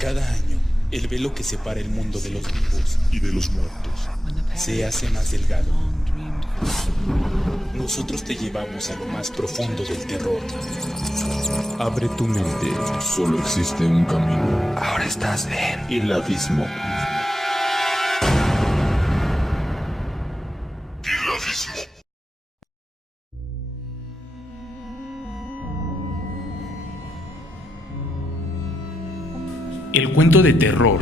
Cada año, el velo que separa el mundo de los vivos y de los muertos se hace más delgado. Nosotros te llevamos a lo más profundo del terror. Abre tu mente. Solo existe un camino. Ahora estás en El abismo. El abismo. El cuento de terror,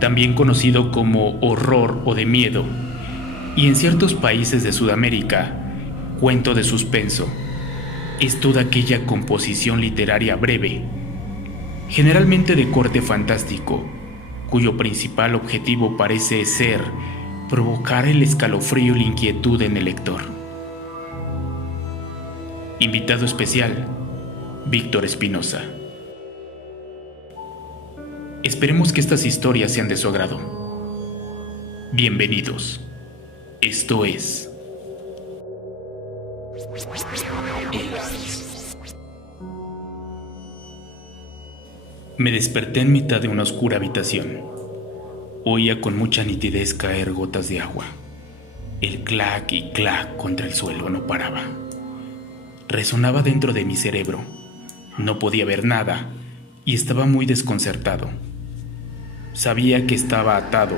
también conocido como horror o de miedo, y en ciertos países de Sudamérica, cuento de suspenso, es toda aquella composición literaria breve, generalmente de corte fantástico, cuyo principal objetivo parece ser provocar el escalofrío y la inquietud en el lector. Invitado especial, Víctor Espinosa. Esperemos que estas historias sean de su agrado. Bienvenidos. Esto es... Me desperté en mitad de una oscura habitación. Oía con mucha nitidez caer gotas de agua. El clac y clac contra el suelo no paraba. Resonaba dentro de mi cerebro. No podía ver nada y estaba muy desconcertado. Sabía que estaba atado.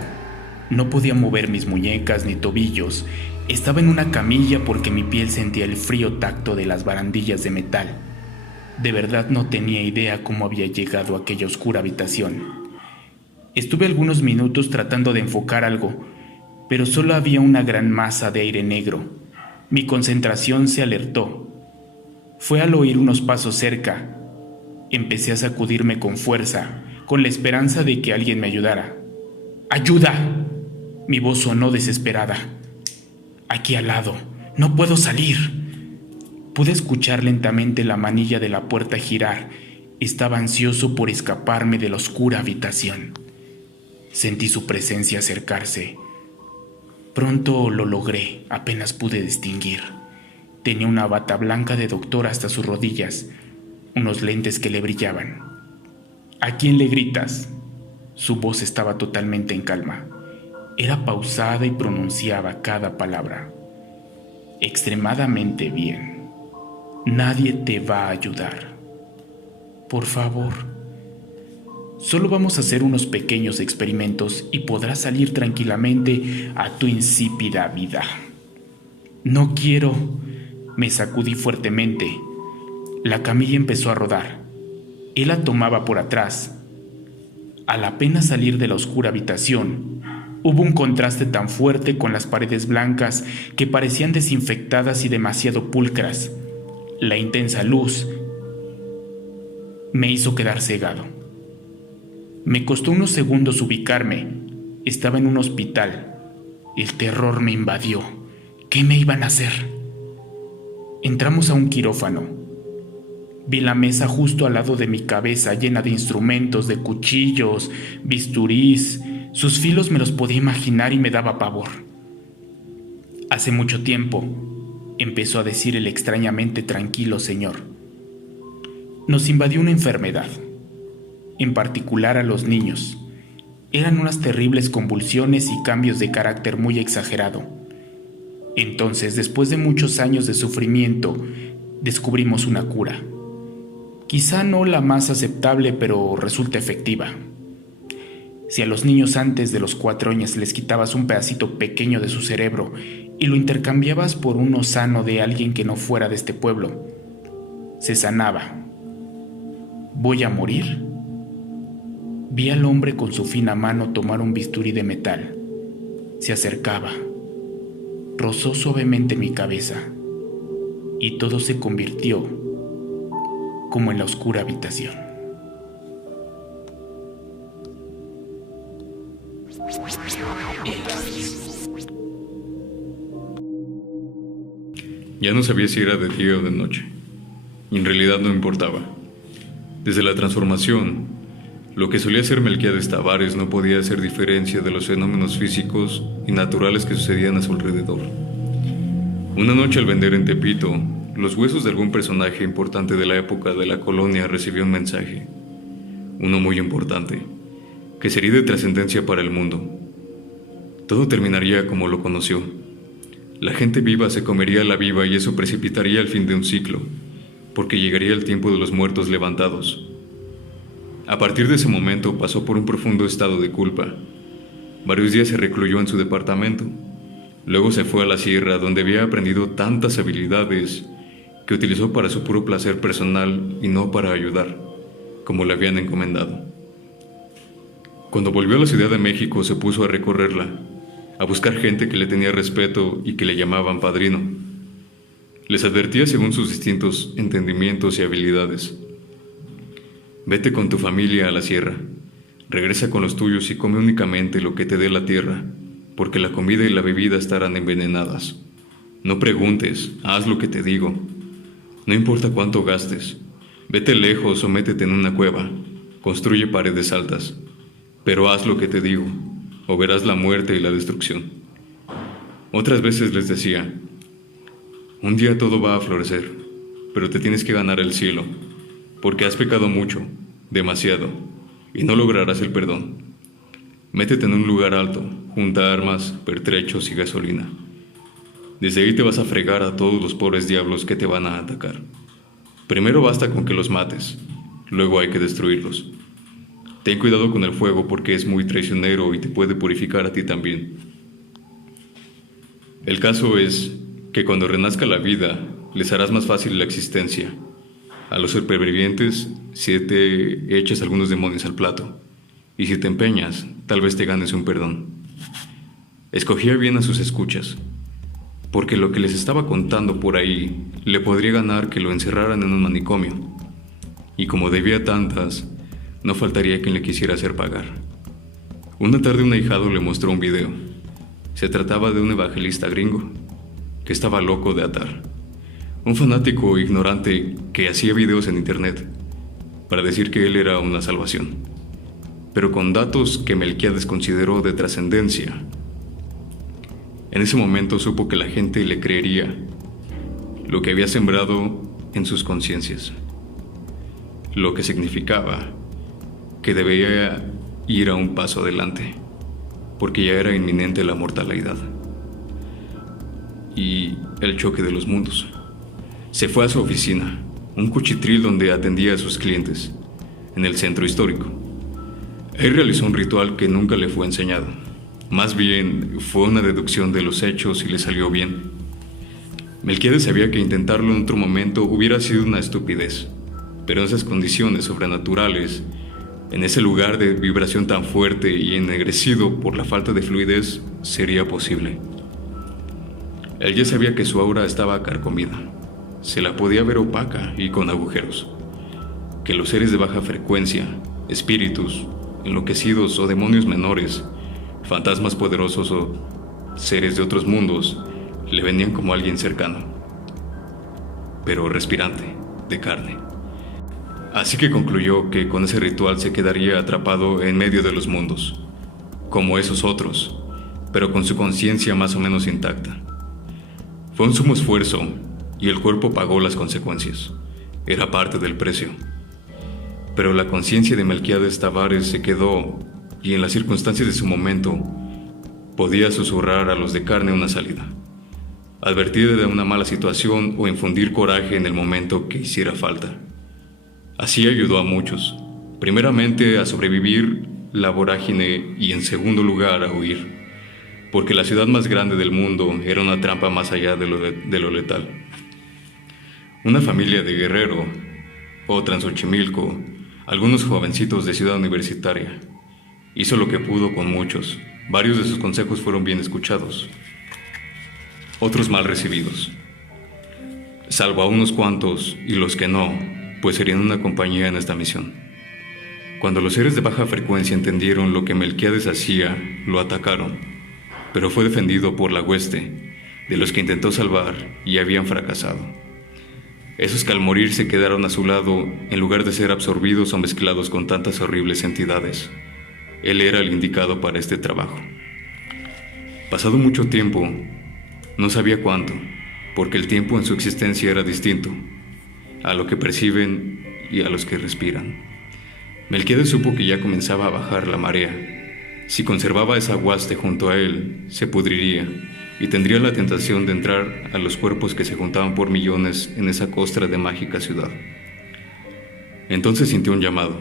No podía mover mis muñecas ni tobillos. Estaba en una camilla porque mi piel sentía el frío tacto de las barandillas de metal. De verdad no tenía idea cómo había llegado a aquella oscura habitación. Estuve algunos minutos tratando de enfocar algo, pero solo había una gran masa de aire negro. Mi concentración se alertó. Fue al oír unos pasos cerca. Empecé a sacudirme con fuerza, con la esperanza de que alguien me ayudara. ¡Ayuda! Mi voz sonó desesperada. Aquí al lado, no puedo salir. Pude escuchar lentamente la manilla de la puerta girar. Estaba ansioso por escaparme de la oscura habitación. Sentí su presencia acercarse. Pronto lo logré, apenas pude distinguir. Tenía una bata blanca de doctor hasta sus rodillas, unos lentes que le brillaban. ¿A quién le gritas? Su voz estaba totalmente en calma. Era pausada y pronunciaba cada palabra. Extremadamente bien. Nadie te va a ayudar. Por favor. Solo vamos a hacer unos pequeños experimentos y podrás salir tranquilamente a tu insípida vida. No quiero. Me sacudí fuertemente. La camilla empezó a rodar. Él la tomaba por atrás. Al apenas salir de la oscura habitación, hubo un contraste tan fuerte con las paredes blancas que parecían desinfectadas y demasiado pulcras. La intensa luz me hizo quedar cegado. Me costó unos segundos ubicarme. Estaba en un hospital. El terror me invadió. ¿Qué me iban a hacer? Entramos a un quirófano. Vi la mesa justo al lado de mi cabeza, llena de instrumentos, de cuchillos, bisturís. Sus filos me los podía imaginar y me daba pavor. Hace mucho tiempo, empezó a decir el extrañamente tranquilo señor. Nos invadió una enfermedad, en particular a los niños. Eran unas terribles convulsiones y cambios de carácter muy exagerado. Entonces, después de muchos años de sufrimiento, descubrimos una cura. Quizá no la más aceptable, pero resulta efectiva. Si a los niños antes de los 4 años les quitabas un pedacito pequeño de su cerebro y lo intercambiabas por uno sano de alguien que no fuera de este pueblo, se sanaba. ¿Voy a morir? Vi al hombre con su fina mano tomar un bisturí de metal. Se acercaba. Rozó suavemente mi cabeza y todo se convirtió como en la oscura habitación. Ya no sabía si era de día o de noche, y en realidad no importaba. Desde la transformación, lo que solía ser Melquiades Tavares no podía hacer diferencia de los fenómenos físicos y naturales que sucedían a su alrededor. Una noche al vender en Tepito los huesos de algún personaje importante de la época de la colonia, recibió un mensaje. uno muy importante, que sería de trascendencia para el mundo. Todo terminaría como lo conoció. La gente viva se comería a la viva y eso precipitaría el fin de un ciclo, porque llegaría el tiempo de los muertos levantados. A partir de ese momento pasó por un profundo estado de culpa. Varios días se recluyó en su departamento. Luego se fue a la sierra, donde había aprendido tantas habilidades que utilizó para su puro placer personal y no para ayudar, como le habían encomendado. Cuando volvió a la Ciudad de México se puso a recorrerla, a buscar gente que le tenía respeto y que le llamaban padrino. Les advertía según sus distintos entendimientos y habilidades. Vete con tu familia a la sierra, regresa con los tuyos y come únicamente lo que te dé la tierra, porque la comida y la bebida estarán envenenadas. No preguntes, haz lo que te digo. No importa cuánto gastes, vete lejos o métete en una cueva, construye paredes altas, pero haz lo que te digo, o verás la muerte y la destrucción. Otras veces les decía, un día todo va a florecer, pero te tienes que ganar el cielo, porque has pecado mucho, demasiado, y no lograrás el perdón. Métete en un lugar alto, junta armas, pertrechos y gasolina. Desde ahí te vas a fregar a todos los pobres diablos que te van a atacar. Primero basta con que los mates, luego hay que destruirlos. Ten cuidado con el fuego porque es muy traicionero y te puede purificar a ti también. El caso es que cuando renazca la vida, les harás más fácil la existencia. A los supervivientes, si te echas algunos demonios al plato, y si te empeñas, tal vez te ganes un perdón. Escogía bien a sus escuchas, porque lo que les estaba contando por ahí le podría ganar que lo encerraran en un manicomio, y como debía tantas, no faltaría quien le quisiera hacer pagar. Una tarde un ahijado le mostró un video. Se trataba de un evangelista gringo, que estaba loco de atar. Un fanático ignorante que hacía videos en internet, para decir que él era una salvación, pero con datos que Melquíades consideró de trascendencia. En ese momento supo que la gente le creería lo que había sembrado en sus conciencias, lo que significaba que debía ir a un paso adelante, porque ya era inminente la mortalidad y el choque de los mundos. Se fue a su oficina, un cuchitril donde atendía a sus clientes, en el centro histórico. Él realizó un ritual que nunca le fue enseñado. Más bien, fue una deducción de los hechos y le salió bien. Melquíades sabía que intentarlo en otro momento hubiera sido una estupidez, pero en esas condiciones sobrenaturales, en ese lugar de vibración tan fuerte y ennegrecido por la falta de fluidez, sería posible. Él ya sabía que su aura estaba carcomida. Se la podía ver opaca y con agujeros. Que los seres de baja frecuencia, espíritus, enloquecidos o demonios menores, fantasmas poderosos o seres de otros mundos, le venían como alguien cercano, pero respirante, de carne. Así que concluyó que con ese ritual se quedaría atrapado en medio de los mundos, como esos otros, pero con su conciencia más o menos intacta. Fue un sumo esfuerzo y el cuerpo pagó las consecuencias. Era parte del precio. Pero la conciencia de Melquíades Tavares se quedó y en las circunstancias de su momento podía susurrar a los de carne una salida, advertir de una mala situación o infundir coraje en el momento que hiciera falta. Así ayudó a muchos, primeramente a sobrevivir la vorágine y en segundo lugar a huir, porque la ciudad más grande del mundo era una trampa más allá de lo letal. Una familia de Guerrero, otra en Xochimilco, algunos jovencitos de Ciudad Universitaria. Hizo lo que pudo con muchos. Varios de sus consejos fueron bien escuchados, otros mal recibidos, salvo a unos cuantos y los que no, pues serían una compañía en esta misión. Cuando los seres de baja frecuencia entendieron lo que Melquíades hacía, lo atacaron, pero fue defendido por la hueste de los que intentó salvar y habían fracasado. Esos que al morir se quedaron a su lado en lugar de ser absorbidos o mezclados con tantas horribles entidades. Él era el indicado para este trabajo. Pasado mucho tiempo, no sabía cuánto, porque el tiempo en su existencia era distinto a lo que perciben y a los que respiran. Melquiades supo que ya comenzaba a bajar la marea. Si conservaba esa huaste junto a él, se pudriría y tendría la tentación de entrar a los cuerpos que se juntaban por millones en esa costra de mágica ciudad. Entonces sintió un llamado.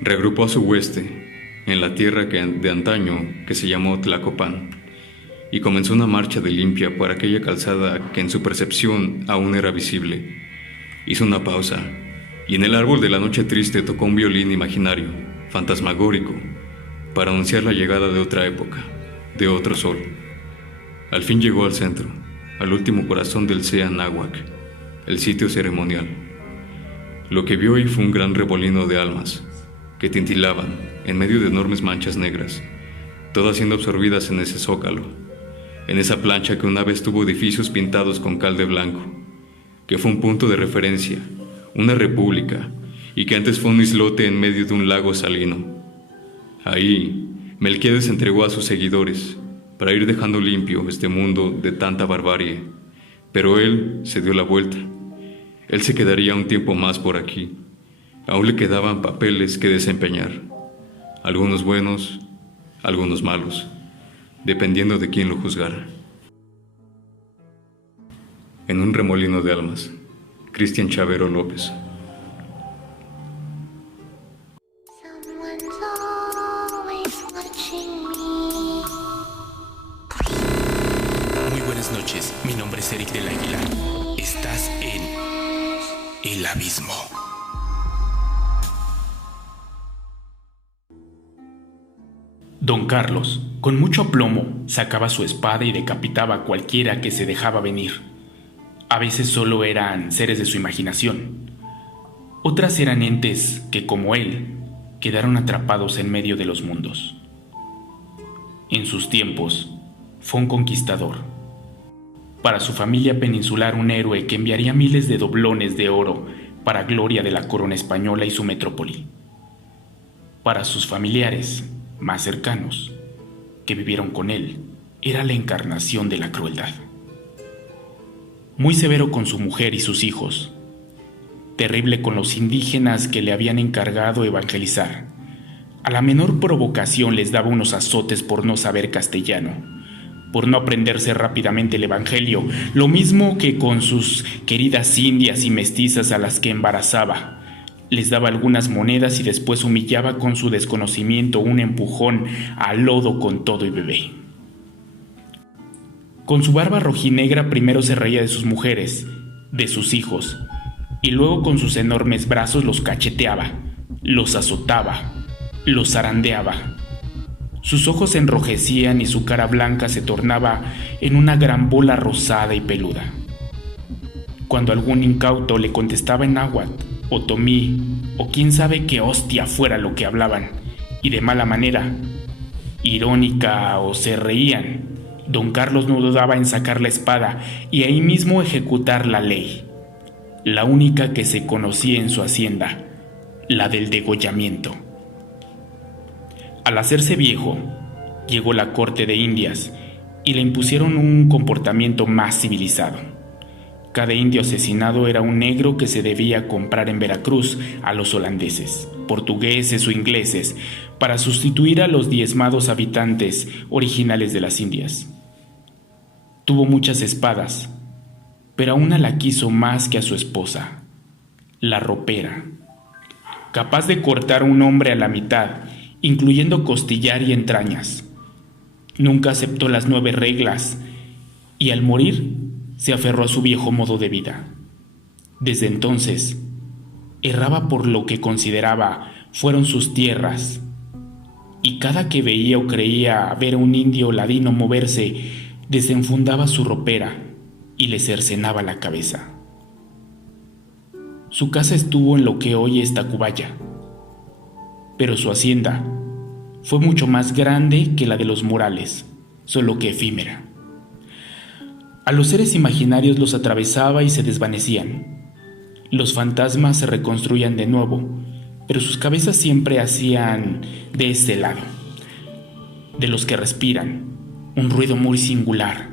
Reagrupó a su hueste en la tierra de antaño que se llamó Tlacopan y comenzó una marcha de limpia por aquella calzada que en su percepción aún era visible. Hizo una pausa y en el árbol de la noche triste tocó un violín imaginario, fantasmagórico, para anunciar la llegada de otra época, de otro sol. Al fin llegó al centro, al último corazón del Sea Náhuac, el sitio ceremonial. Lo que vio ahí fue un gran remolino de almas que tintilaban en medio de enormes manchas negras, todas siendo absorbidas en ese zócalo, en esa plancha que una vez tuvo edificios pintados con cal de blanco, que fue un punto de referencia, una república, y que antes fue un islote en medio de un lago salino. Ahí, Melquiades entregó a sus seguidores para ir dejando limpio este mundo de tanta barbarie, pero él se dio la vuelta. Él se quedaría un tiempo más por aquí. Aún le quedaban papeles que desempeñar, algunos buenos, algunos malos, dependiendo de quién lo juzgara. En un remolino de almas, Cristian Chavero López. Muy buenas noches, mi nombre es Eric del Aguilar. Estás en El Abismo. Don Carlos, con mucho aplomo, sacaba su espada y decapitaba a cualquiera que se dejaba venir. A veces solo eran seres de su imaginación. Otras eran entes que, como él, quedaron atrapados en medio de los mundos. En sus tiempos, fue un conquistador. Para su familia peninsular, un héroe que enviaría miles de doblones de oro para gloria de la corona española y su metrópoli. Para sus familiares más cercanos, que vivieron con él, era la encarnación de la crueldad. Muy severo con su mujer y sus hijos, terrible con los indígenas que le habían encargado evangelizar. A la menor provocación les daba unos azotes por no saber castellano, por no aprenderse rápidamente el evangelio, lo mismo que con sus queridas indias y mestizas a las que embarazaba. Les daba algunas monedas y después humillaba con su desconocimiento un empujón al lodo con todo y bebé. Con su barba rojinegra primero se reía de sus mujeres, de sus hijos, y luego con sus enormes brazos los cacheteaba, los azotaba, los zarandeaba. Sus ojos se enrojecían y su cara blanca se tornaba en una gran bola rosada y peluda. Cuando algún incauto le contestaba en náhuatl, otomí, o quién sabe qué hostia fuera lo que hablaban, y de mala manera, irónica o se reían, don Carlos no dudaba en sacar la espada y ahí mismo ejecutar la ley, la única que se conocía en su hacienda, la del degollamiento. Al hacerse viejo, llegó la corte de Indias y le impusieron un comportamiento más civilizado. Cada indio asesinado era un negro que se debía comprar en Veracruz a los holandeses, portugueses o ingleses, para sustituir a los diezmados habitantes originales de las Indias. Tuvo muchas espadas, pero a una la quiso más que a su esposa, la ropera, capaz de cortar a un hombre a la mitad, incluyendo costillar y entrañas. Nunca aceptó las 9 reglas y al morir se aferró a su viejo modo de vida. Desde entonces, erraba por lo que consideraba fueron sus tierras, y cada que veía o creía ver a un indio ladino moverse, desenfundaba su ropera y le cercenaba la cabeza. Su casa estuvo en lo que hoy es Tacubaya, pero su hacienda fue mucho más grande que la de los Morales, solo que efímera. A los seres imaginarios los atravesaba y se desvanecían. Los fantasmas se reconstruían de nuevo, pero sus cabezas siempre hacían de este lado, de los que respiran, un ruido muy singular,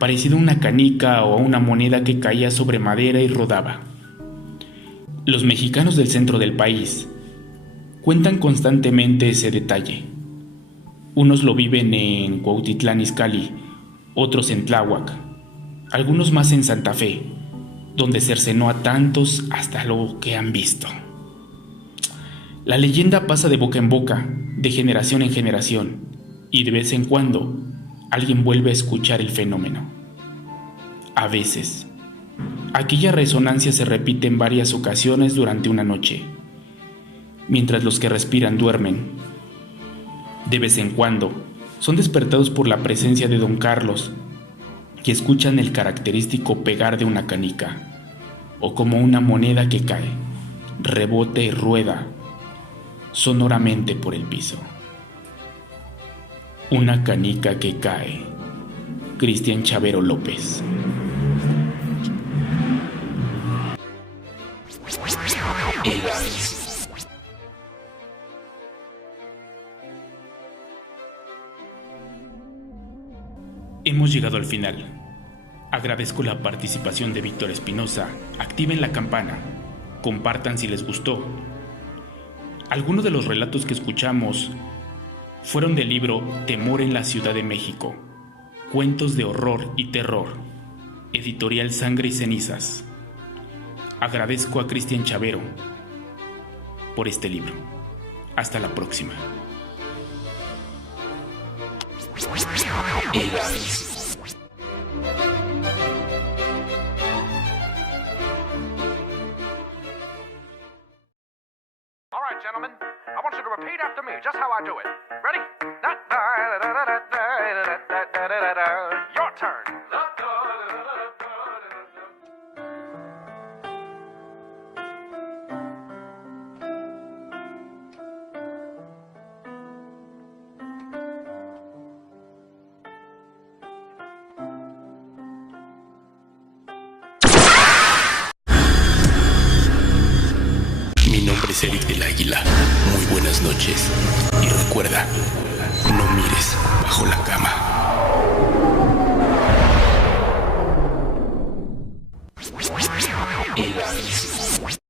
parecido a una canica o a una moneda que caía sobre madera y rodaba. Los mexicanos del centro del país cuentan constantemente ese detalle. Unos lo viven en Cuautitlán Izcalli, otros en Tláhuac, algunos más en Santa Fe, donde cercenó a tantos hasta lo que han visto. La leyenda pasa de boca en boca, de generación en generación, y de vez en cuando alguien vuelve a escuchar el fenómeno. A veces, aquella resonancia se repite en varias ocasiones durante una noche, mientras los que respiran duermen. De vez en cuando, son despertados por la presencia de don Carlos, que escuchan el característico pegar de una canica, o como una moneda que cae, rebota y rueda sonoramente por el piso. Una canica que cae. Cristian Chavero López. Hemos llegado al final. Agradezco la participación de Víctor Espinosa. Activen la campana. Compartan si les gustó. Algunos de los relatos que escuchamos fueron del libro Temor en la Ciudad de México, Cuentos de Horror y Terror, editorial Sangre y Cenizas. Agradezco a Cristian Chavero por este libro. Hasta la próxima. All right, gentlemen, I want you to repeat after me, just how I do it. Ready? Your turn. Mi nombre es Eric del Águila. Muy buenas noches. Y recuerda, no mires bajo la cama.